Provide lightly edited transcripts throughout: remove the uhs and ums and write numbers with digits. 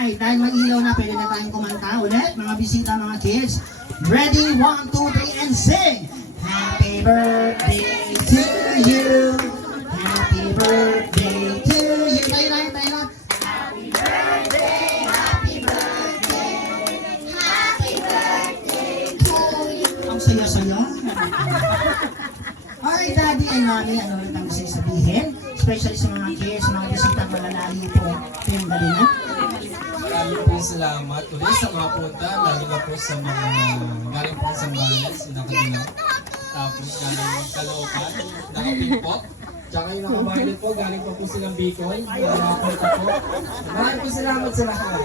Alright, dahil mag-ilaw na, pwede na tayong kumanta ulit. Mga bisita, mga kids. Ready? 1, 2, 3, and sing! Happy birthday to you. Happy birthday to you. Tayo lang, tayo lang. Happy birthday, happy birthday. Happy birthday to you. Ang saya-saya. Alright, Daddy and Mommy, ano ulit ang gusto sabihin? Especially sa mga kids, mga bisita malalayo po. Kayong galingan. Maraming po salamat ulit sa mga punta, lalo na po sa mga galing po sa Zambales, nakadilaw. Tapos galing Caloocan, nakapimpok. Tsaka yung nakabayan po, galing pa po silang Bicol, nakapunta po. Maraming po salamat sa lahat.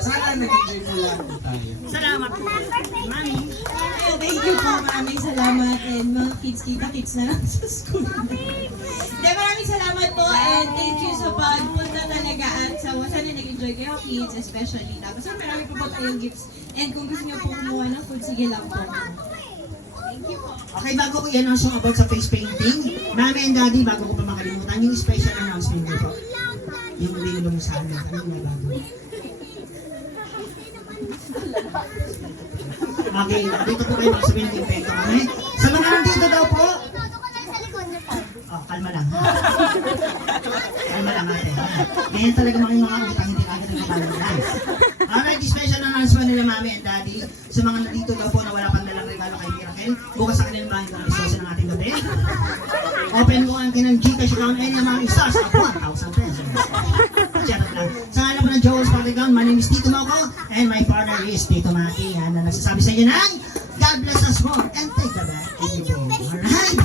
Sana nag-enjoy po lang po tayo. Salamat po. Mami. Thank you po, maraming salamat. And mga kids, kita-kits na lang sa school. Maraming salamat po and thank you sa pagpunta talaga at sana nag-enjoy kayo kids especially. Tapos marami po tayong gifts and kung gusto niyo po kumuha ng food, sige lang po. Thank you po. Okay, bago ko i-announce yung about sa face painting, Mami and Daddy, bago ko pa makalimutan, yung special announcement ko po. Yung linulong sa amin. Ano nga bago? Okay, dito po kayo magsabihin ng impento kami. Sa mga nandito daw po, oh, kalma lang. Kalma lang ate. Ganyan talaga mga utang, hindi agad nagpapalagay. Alright, special announcement nila Mami and Daddy. Sa mga nandito daw po na wala pang dalang regalo kay Miracle, bukas sa kanilang bahay ng resource ng ating gabi. Open ko ang kinang Gcash account ay ng mga stars of 1,000 pesos. Charot lang. Sa ngalan po ng Joel's Playground, my name is Tito Moco and my partner is Tito Maki. Yan na nagsasabi sa inyo ng God bless us more and take the back. Alright?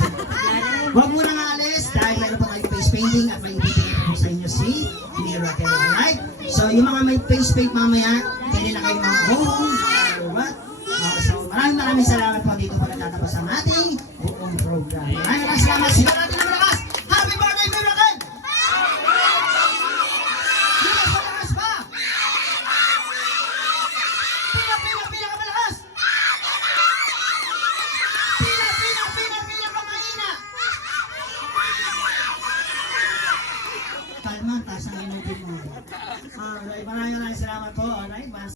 Huwag mo nang alis dahil meron po tayong face painting at may ibibigay po sa inyo si Miracle. Alright? So yung mga may face paint mamaya, pwede na kayong mga home or what? So maraming salamat po dito po nagtatapos ang ating buong program. Maraming salamat. Sino natin ang malakas? Happy birthday, Miracle! Sino sa malakas pa? Pila ka malakas! Pila ka mahina! Kalma, taas ang energy mo. Alright, maraming salamat po. Alright,